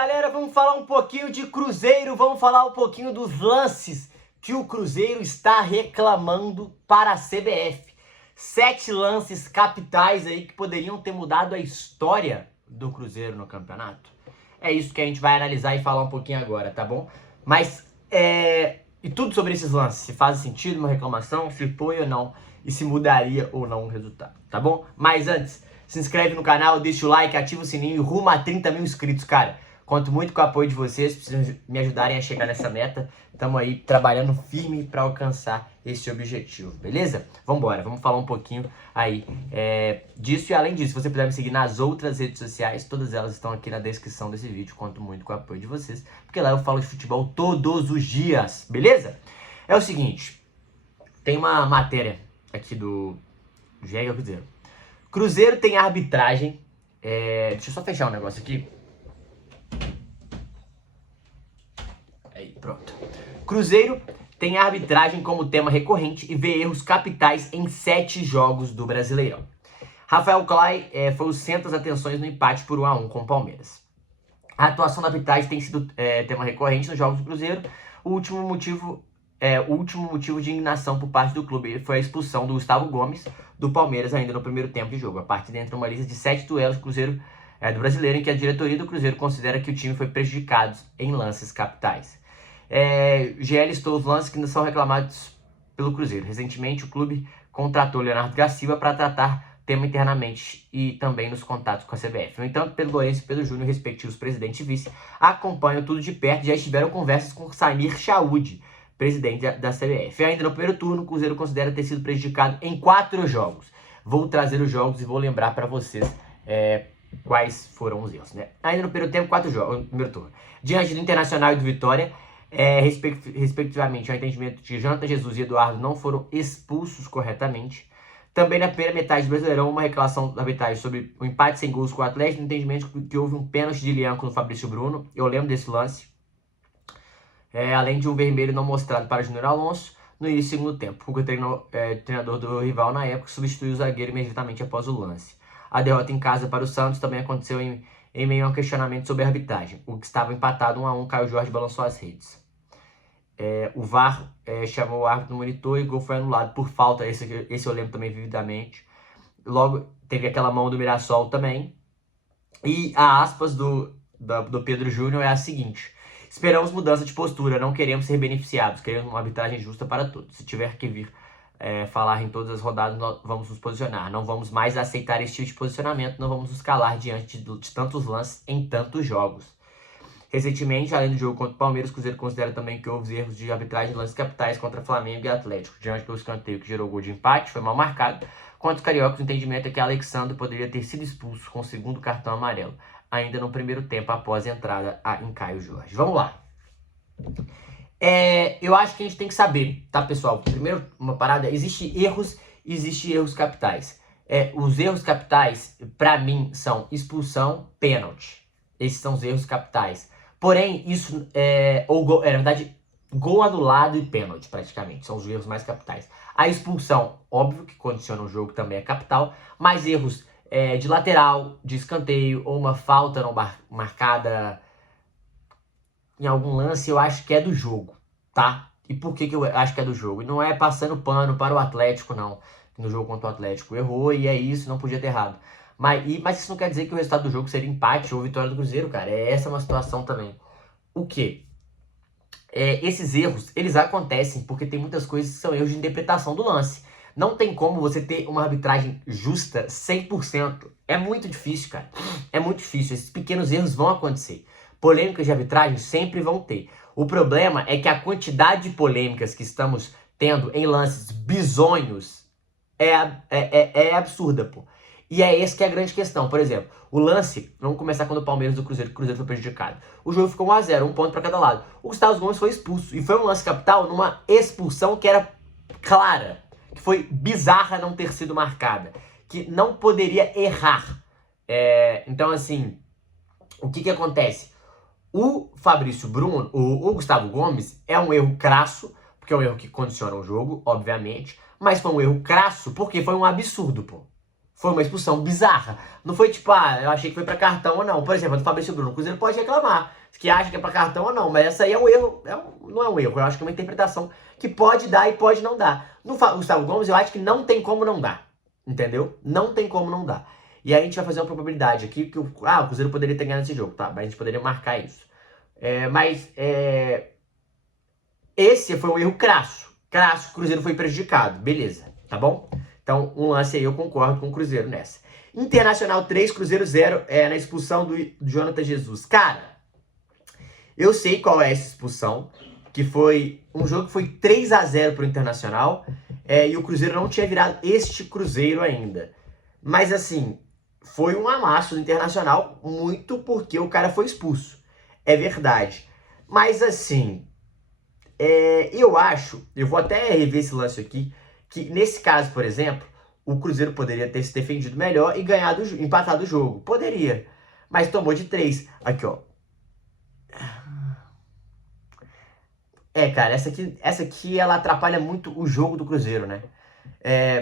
galera, vamos falar um pouquinho de Cruzeiro, vamos falar um pouquinho dos lances que o Cruzeiro está reclamando para a CBF. 7 lances capitais aí que poderiam ter mudado a história do Cruzeiro no campeonato. É isso que a gente vai analisar e falar um pouquinho agora, tá bom? Mas, e tudo sobre esses lances, se faz sentido uma reclamação, se foi ou não, e se mudaria ou não o resultado, tá bom? Mas antes, se inscreve no canal, deixa o like, ativa o sininho e rumo a 30 mil inscritos, cara. Conto muito com o apoio de vocês, precisam me ajudarem a chegar nessa meta. Estamos aí trabalhando firme para alcançar esse objetivo, beleza? Vambora, vamos falar um pouquinho aí disso. E além disso, se você puder me seguir nas outras redes sociais, todas elas estão aqui na descrição desse vídeo. Conto muito com o apoio de vocês, porque lá eu falo de futebol todos os dias, beleza? É o seguinte, tem uma matéria aqui do GE Cruzeiro. Cruzeiro tem arbitragem, deixa eu só fechar um negócio aqui. Aí, pronto. Cruzeiro tem a arbitragem como tema recorrente e vê erros capitais em 7 jogos do Brasileirão. Rafael Clay foi o centro das atenções no empate por 1-1 com o Palmeiras. A atuação da arbitragem tem sido tema recorrente nos jogos do Cruzeiro. O último motivo de indignação por parte do clube foi a expulsão do Gustavo Gomes do Palmeiras ainda no primeiro tempo de jogo. A partida entra uma lista de 7 duelos do Cruzeiro do Brasileiro em que a diretoria do Cruzeiro considera que o time foi prejudicado em lances capitais. O GE listou os lances que são reclamados pelo Cruzeiro. Recentemente, o clube contratou Leonardo Gaciba para tratar tema internamente e também nos contatos com a CBF. No entanto, Pedro Lourenço e Pedro Júnior, respectivos presidente e vice, acompanham tudo de perto e já estiveram conversas com Samir Chaud, presidente da CBF. Ainda no primeiro turno, o Cruzeiro considera ter sido prejudicado em 4 jogos. Vou trazer os jogos e vou lembrar para vocês quais foram os erros, né? Ainda no primeiro tempo, 4 jogos, no primeiro turno. Diante do Internacional e do Vitória, respectivamente, ao entendimento de Jonathan Jesus e Eduardo não foram expulsos corretamente. Também na primeira metade do Brasileirão, uma reclamação da arbitragem sobre o empate sem gols com o Atlético, no entendimento que houve um pênalti de Lianco no Fabrício Bruno. Eu lembro desse lance. Além de um vermelho não mostrado para Júnior Alonso no início do segundo tempo. O treinador do rival na época substituiu o zagueiro imediatamente após o lance. A derrota em casa para o Santos também aconteceu em meio a um questionamento sobre a arbitragem. O que estava empatado 1-1, Caio Jorge balançou as redes. O VAR chamou o árbitro no monitor e o gol foi anulado por falta. Esse eu lembro também vividamente. Logo, teve aquela mão do Mirassol também. E a aspas do Pedro Júnior é a seguinte: esperamos mudança de postura, não queremos ser beneficiados, queremos uma arbitragem justa para todos. Se tiver que vir falar em todas as rodadas, nós vamos nos posicionar. Não vamos mais aceitar esse tipo de posicionamento, não vamos nos calar diante de tantos lances em tantos jogos. Recentemente, além do jogo contra o Palmeiras, o Cruzeiro considera também que houve erros de arbitragem em lances capitais contra Flamengo e Atlético. Diante do escanteio que gerou o gol de empate, foi mal marcado. Contra os cariocas, o entendimento é que Alexandre poderia ter sido expulso com o segundo cartão amarelo, ainda no primeiro tempo após a entrada em Caio Jorge. Vamos lá. Eu acho que a gente tem que saber, tá, pessoal? Primeiro, uma parada, existe erros capitais. Os erros capitais, pra mim, são expulsão, pênalti. Esses são os erros capitais. Porém, isso na verdade, gol anulado e pênalti, praticamente. São os erros mais capitais. A expulsão, óbvio que condiciona o jogo, também é capital. Mas erros de lateral, de escanteio, ou uma falta não marcada em algum lance, eu acho que é do jogo, tá? E por que eu acho que é do jogo? E não é passando pano para o Atlético, não. No jogo contra o Atlético errou e é isso, não podia ter errado. Mas isso não quer dizer que o resultado do jogo seria empate ou vitória do Cruzeiro, cara. Essa é uma situação também. O quê? Esses erros, eles acontecem porque tem muitas coisas que são erros de interpretação do lance. Não tem como você ter uma arbitragem justa 100%. É muito difícil, cara. É muito difícil. Esses pequenos erros vão acontecer. Polêmicas de arbitragem sempre vão ter. O problema é que a quantidade de polêmicas que estamos tendo em lances bizonhos é absurda, pô. E é essa que é a grande questão. Por exemplo, o lance, vamos começar quando o Palmeiras e o Cruzeiro foi prejudicado. O jogo ficou 1-0, 1 ponto para cada lado. O Gustavo Gomes foi expulso. E foi um lance capital numa expulsão que era clara. Que foi bizarra não ter sido marcada. Que não poderia errar. Então, assim, o que acontece? O Fabrício Bruno, o Gustavo Gomes, é um erro crasso, porque é um erro que condiciona o jogo, obviamente. Mas foi um erro crasso porque foi um absurdo, pô. Foi uma expulsão bizarra. Não foi tipo, eu achei que foi pra cartão ou não. Por exemplo, do Fabrício Bruno, o Cruzeiro pode reclamar, que acha que é pra cartão ou não, mas essa aí é um erro, não é um erro, eu acho que é uma interpretação que pode dar e pode não dar. No Gustavo Gomes, eu acho que não tem como não dar, entendeu? Não tem como não dar. E aí a gente vai fazer uma probabilidade aqui, que o Cruzeiro poderia ter ganhado esse jogo, tá? Mas a gente poderia marcar isso. Esse foi um erro crasso. Crasso, o Cruzeiro foi prejudicado, beleza, tá bom? Então, um lance aí eu concordo com o Cruzeiro nessa. Internacional 3, Cruzeiro 0, na expulsão do Jonathan Jesus. Cara, eu sei qual é essa expulsão, que foi um jogo que foi 3-0 pro Internacional, e o Cruzeiro não tinha virado este Cruzeiro ainda. Mas assim, foi um amasso do Internacional, muito porque o cara foi expulso. É verdade. Mas assim, eu vou até rever esse lance aqui, que nesse caso, por exemplo, o Cruzeiro poderia ter se defendido melhor e empatado o jogo. Poderia. Mas tomou de 3. Aqui, ó. Cara, essa aqui ela atrapalha muito o jogo do Cruzeiro, né?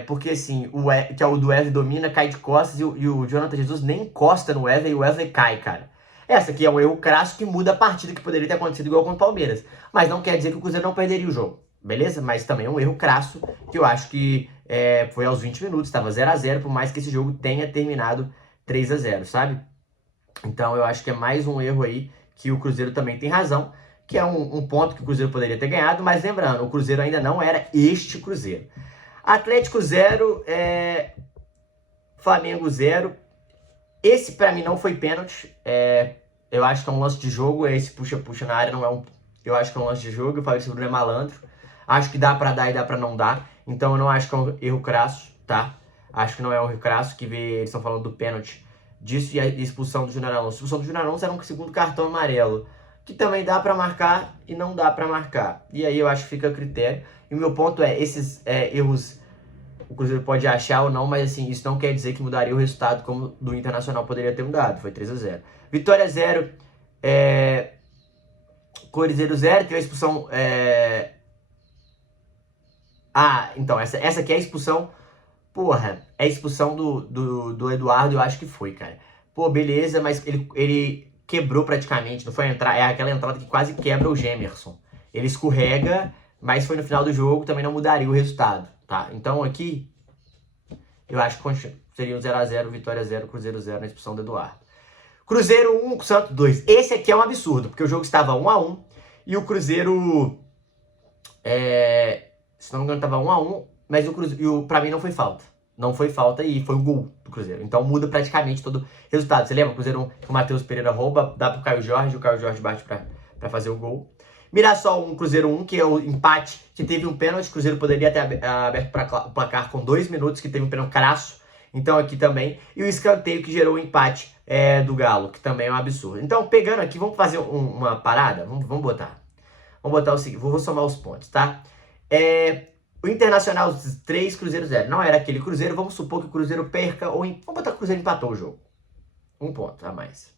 Porque assim, que é o do Wesley domina, cai de costas e o Jonathan Jesus nem encosta no Wesley e o Wesley cai, cara. Essa aqui é um erro crasso que muda a partida, que poderia ter acontecido igual contra o Palmeiras. Mas não quer dizer que o Cruzeiro não perderia o jogo, beleza? Mas também é um erro crasso, que eu acho que foi aos 20 minutos, estava 0-0, por mais que esse jogo tenha terminado 3-0, sabe? Então eu acho que é mais um erro aí, que o Cruzeiro também tem razão, que é um ponto que o Cruzeiro poderia ter ganhado, mas lembrando, o Cruzeiro ainda não era este Cruzeiro. Atlético 0, Flamengo 0. Esse pra mim não foi pênalti. Eu acho que é um lance de jogo. Esse puxa-puxa na área não é um. Eu acho que é um lance de jogo. Eu falei que o Bruno é malandro. Acho que dá pra dar e dá pra não dar. Então eu não acho que é um erro crasso, tá? Acho que não é um erro crasso. Eles estão falando do pênalti disso e a expulsão do Júnior Alonso. A expulsão do Júnior Alonso era um segundo cartão amarelo, que também dá pra marcar e não dá pra marcar. E aí eu acho que fica a critério. E o meu ponto esses erros o Cruzeiro pode achar ou não, mas assim, isso não quer dizer que mudaria o resultado como do Internacional poderia ter mudado. Foi 3-0. Vitória 0, Cruzeiro 0, teve a expulsão. Então, essa aqui é a expulsão. Porra, é a expulsão do Eduardo, eu acho que foi, cara. Pô, beleza, mas ele quebrou praticamente, não foi entrar. É aquela entrada que quase quebra o Gemerson. Ele escorrega, mas foi no final do jogo, também não mudaria o resultado, tá? Então aqui, eu acho que seria um 0-0, Vitória 0, Cruzeiro 0 na expulsão do Eduardo. Cruzeiro 1, Santos 2. Esse aqui é um absurdo, porque o jogo estava 1-1 e o Cruzeiro, se não me engano, estava 1-1, mas pra mim não foi falta. Não foi falta e foi o gol do Cruzeiro. Então muda praticamente todo o resultado. Você lembra? O Cruzeiro 1, que o Matheus Pereira rouba, dá pro Caio Jorge, o Caio Jorge bate pra fazer o gol. Mirassol 1, Cruzeiro 1, que é o empate, que teve um pênalti. O Cruzeiro poderia ter aberto o placar com 2 minutos, que teve um pênalti crasso. Então aqui também. E o escanteio que gerou o empate do Galo, que também é um absurdo. Então, pegando aqui, vamos fazer uma parada? Vamos botar. Vamos botar o seguinte, vou somar os pontos, tá? O Internacional 3, Cruzeiro 0. Não era aquele Cruzeiro, vamos supor que o Cruzeiro perca, vamos botar que o Cruzeiro empatou o jogo. 1 ponto a mais.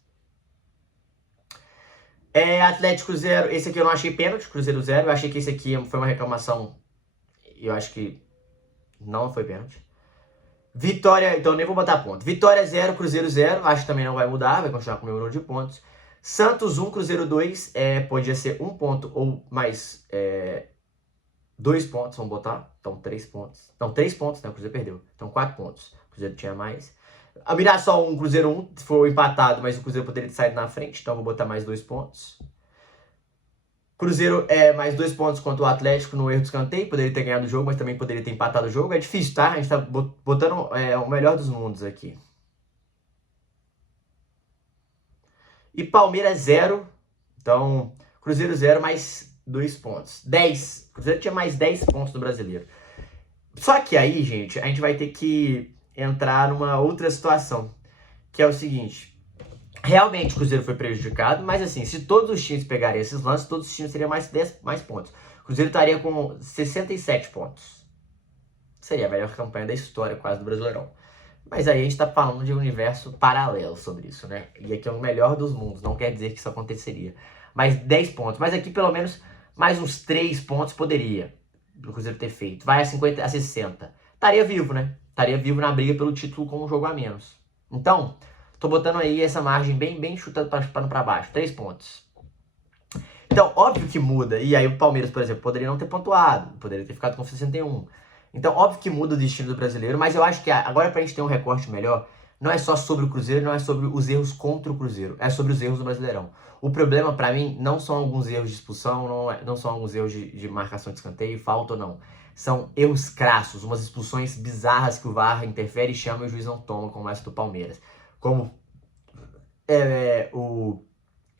Atlético 0, esse aqui eu não achei pênalti, Cruzeiro 0. Eu achei que esse aqui foi uma reclamação, eu acho que não foi pênalti. Vitória, então nem vou botar ponto. Vitória 0, Cruzeiro 0, acho que também não vai mudar, vai continuar com o meu número de pontos. Santos 1, Cruzeiro 2, podia ser 1 ponto ou mais 2 pontos, vamos botar. Então 3 pontos. Não, 3 pontos, né? O Cruzeiro perdeu. Então 4 pontos. O Cruzeiro tinha mais. A Mirassol 1, Cruzeiro 1, foi empatado, mas o Cruzeiro poderia ter saído na frente, então vou botar mais 2 pontos. Cruzeiro mais 2 pontos contra o Atlético no erro de escanteio, poderia ter ganhado o jogo, mas também poderia ter empatado o jogo. É difícil, tá? A gente tá botando o melhor dos mundos aqui. E Palmeiras 0, então Cruzeiro 0 mais 2 pontos. 10. Cruzeiro tinha mais 10 pontos no Brasileiro. Só que aí, gente, a gente vai ter que entrar numa outra situação, que é o seguinte. Realmente o Cruzeiro foi prejudicado, mas assim, se todos os times pegarem esses lances, todos os times teriam mais pontos. O Cruzeiro estaria com 67 pontos. Seria a melhor campanha da história, quase, do Brasileirão. Mas aí a gente tá falando de um universo paralelo sobre isso, né? E aqui é o melhor dos mundos, não quer dizer que isso aconteceria. Mais 10 pontos, mas aqui pelo menos mais uns 3 pontos poderia o Cruzeiro ter feito. Vai a 50, a 60. Estaria vivo, né? estaria vivo na briga pelo título com um jogo a menos. Então, tô botando aí essa margem bem chutando para baixo, 3 pontos. Então, óbvio que muda. E aí o Palmeiras, por exemplo, poderia não ter pontuado, poderia ter ficado com 61. Então, óbvio que muda o destino do brasileiro, mas eu acho que agora pra gente ter um recorte melhor, não é só sobre o Cruzeiro, não é sobre os erros contra o Cruzeiro, é sobre os erros do Brasileirão. O problema pra mim não são alguns erros de expulsão, não são alguns erros de marcação de escanteio, falta ou não. São erros crassos, umas expulsões bizarras que o VAR interfere e chama e o juiz não toma, como essa do Palmeiras. Como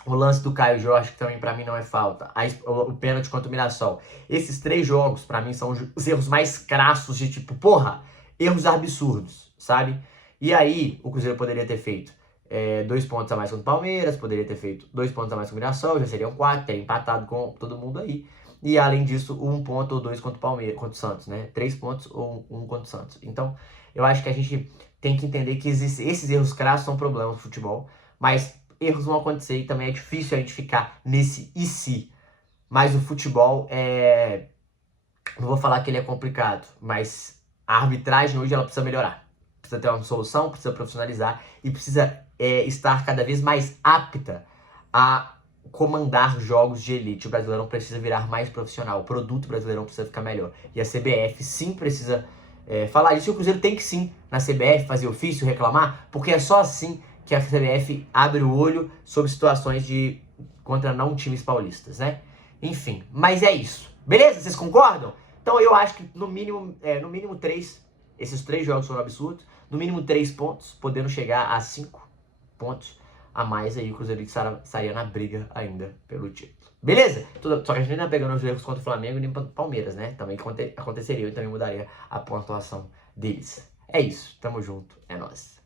o lance do Caio Jorge, que também pra mim não é falta. O pênalti contra o Mirassol. Esses 3 jogos, pra mim, são os erros mais crassos de tipo, porra, erros absurdos, sabe? E aí, o Cruzeiro poderia ter feito 2 pontos a mais contra o Palmeiras, poderia ter feito 2 pontos a mais com o Mirassol, já seriam 4, teria empatado com todo mundo aí. E além disso, 1 ponto ou 2 contra o Palmeiras, contra o Santos, né? 3 pontos ou 1 contra o Santos. Então, eu acho que a gente tem que entender que esses erros crassos são problemas do futebol, mas erros vão acontecer e também é difícil a gente ficar nesse e se. Mas o futebol não vou falar que ele é complicado, mas a arbitragem hoje ela precisa melhorar. Precisa ter uma solução, precisa profissionalizar e precisa estar cada vez mais apta a comandar jogos de elite. O Brasileirão precisa virar mais profissional, o produto Brasileirão precisa ficar melhor. E a CBF sim precisa falar disso. E o Cruzeiro tem que sim, na CBF, fazer ofício, reclamar, porque é só assim que a CBF abre o olho sobre situações contra não times paulistas, né? Enfim, mas é isso. Beleza? Vocês concordam? Então eu acho que no mínimo 3, esses 3 jogos foram absurdos, no mínimo 3 pontos, podendo chegar a 5 pontos a mais aí, o Cruzeiro estaria na briga ainda pelo título. Beleza? Só que a gente não tá pegando os erros contra o Flamengo e nem contra o Palmeiras, né? Também aconteceria e também mudaria a pontuação deles. É isso, tamo junto, é nóis.